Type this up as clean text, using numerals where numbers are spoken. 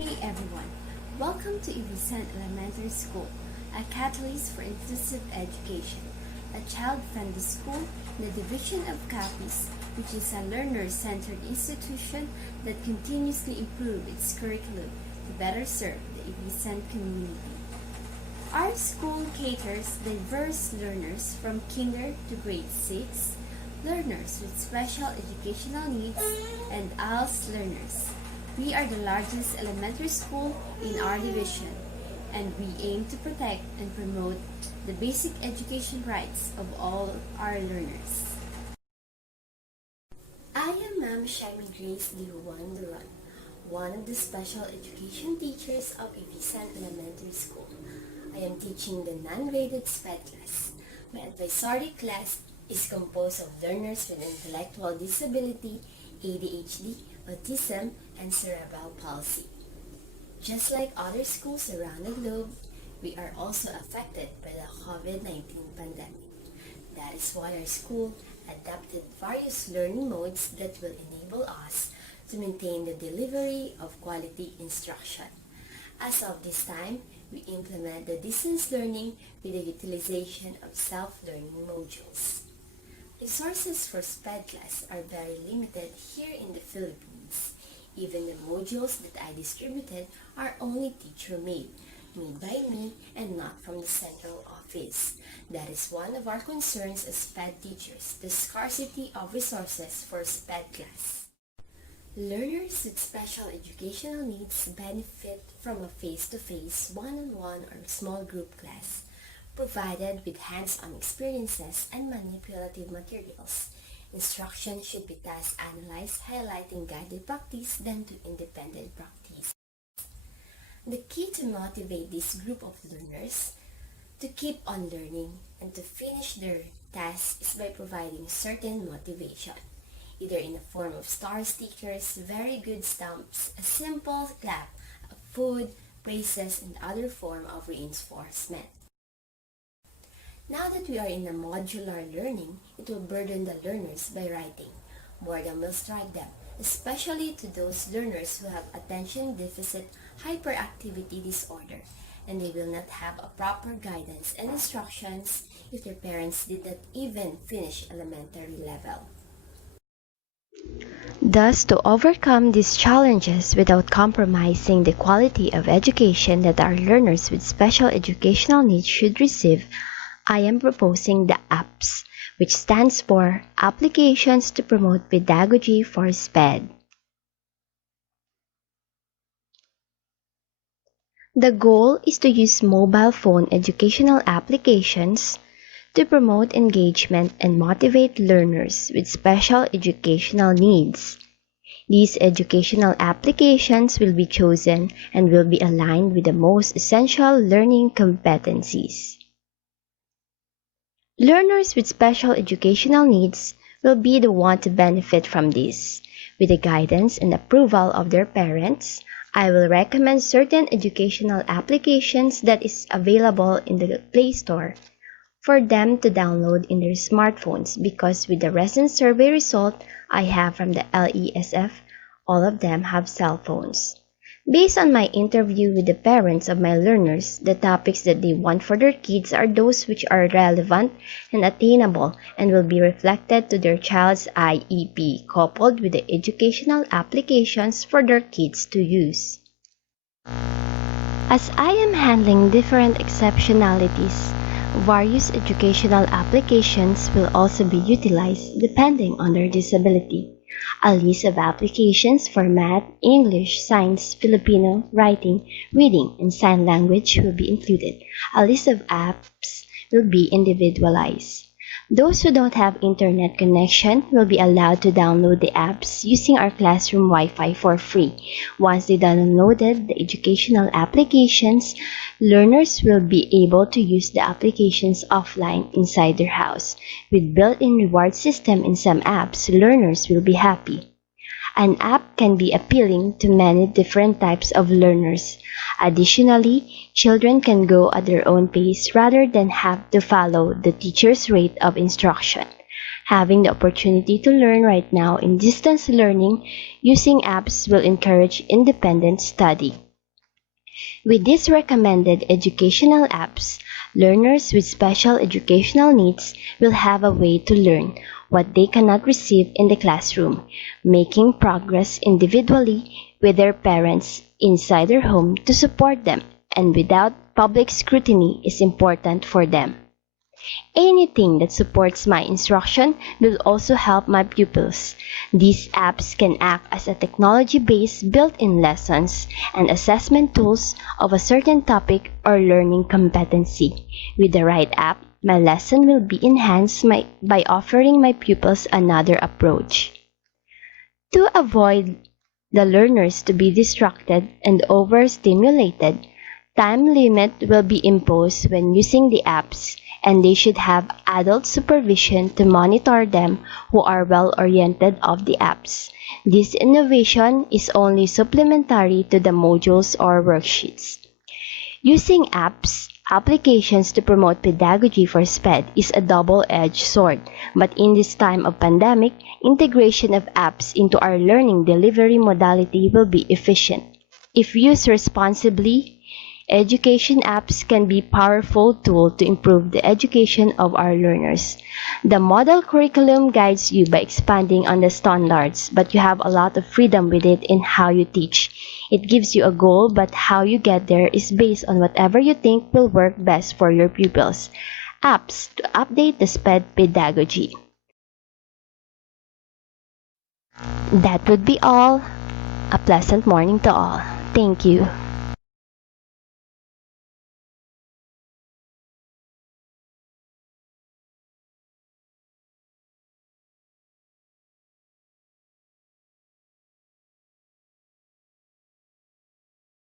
Hey everyone, welcome to Ideate Elementary School, a catalyst for inclusive education, a child-friendly school in the division of CAPIS, which is a learner-centered institution that continuously improves its curriculum to better serve the Ideate community. Our school caters diverse learners from kinder to grade 6, learners with special educational needs, and IELTS learners. We are the largest elementary school in our division, and we aim to protect and promote the basic education rights of all our learners. I am Ma'am Shami Grace Lihuan Duran, one of the special education teachers of Ideate Elementary School. I am teaching the non-graded SPED class. My advisory class is composed of learners with intellectual disability, ADHD, autism, and cerebral palsy. Just like other schools around the globe, we are also affected by the COVID-19 pandemic. That is why our school adapted various learning modes that will enable us to maintain the delivery of quality instruction. As of this time, we implement the distance learning with the utilization of self-learning modules. Resources for SPED class are very limited here in the Philippines. Even the modules that I distributed are only teacher-made, made by me and not from the central office. That is one of our concerns as SPED teachers, the scarcity of resources for SPED class. Learners with special educational needs benefit from a face-to-face, one-on-one or small group class, provided with hands-on experiences and manipulative materials. Instruction should be task analyzed, highlighting guided practice than to independent practice. The key to motivate this group of learners to keep on learning and to finish their tasks is by providing certain motivation, either in the form of star stickers, very good stamps, a simple clap, food, praises, and other form of reinforcement. Now that we are in a modular learning, it will burden the learners by writing. Boredom will strike them, especially to those learners who have attention deficit hyperactivity disorder, and they will not have a proper guidance and instructions if their parents did not even finish elementary level. Thus, to overcome these challenges without compromising the quality of education that our learners with special educational needs should receive, I am proposing the APPS, which stands for Applications to Promote Pedagogy for SPED. The goal is to use mobile phone educational applications to promote engagement and motivate learners with special educational needs. These educational applications will be chosen and will be aligned with the most essential learning competencies. Learners with special educational needs will be the one to benefit from this. With the guidance and approval of their parents, I will recommend certain educational applications that is available in the Play Store for them to download in their smartphones, because with the recent survey result I have from the LESF, all of them have cell phones. Based on my interview with the parents of my learners, the topics that they want for their kids are those which are relevant and attainable and will be reflected to their child's IEP, coupled with the educational applications for their kids to use. As I am handling different exceptionalities, various educational applications will also be utilized depending on their disability. A list of applications for math, English, science, Filipino, writing, reading, and sign language will be included. A list of apps will be individualized. Those who don't have internet connection will be allowed to download the apps using our classroom Wi-Fi for free. Once they downloaded the educational applications, learners will be able to use the applications offline inside their house. With built-in reward system in some apps, learners will be happy. An app can be appealing to many different types of learners. Additionally, children can go at their own pace rather than have to follow the teacher's rate of instruction. Having the opportunity to learn right now in distance learning using apps will encourage independent study. With these recommended educational apps, learners with special educational needs will have a way to learn what they cannot receive in the classroom, making progress individually with their parents inside their home to support them and without public scrutiny is important for them. Anything that supports my instruction will also help my pupils. These apps can act as a technology-based built-in lessons and assessment tools of a certain topic or learning competency. With the right app, my lesson will be enhanced by offering my pupils another approach. To avoid the learners to be distracted and overstimulated, time limit will be imposed when using the apps, and they should have adult supervision to monitor them who are well-oriented of the apps. This innovation is only supplementary to the modules or worksheets. Using applications to promote pedagogy for SPED is a double-edged sword, but in this time of pandemic, integration of apps into our learning delivery modality will be efficient. If used responsibly, education apps can be a powerful tool to improve the education of our learners. The model curriculum guides you by expanding on the standards, but you have a lot of freedom with it in how you teach. It gives you a goal, but how you get there is based on whatever you think will work best for your pupils. Apps to update the SPED pedagogy. That would be all. A pleasant morning to all. Thank you.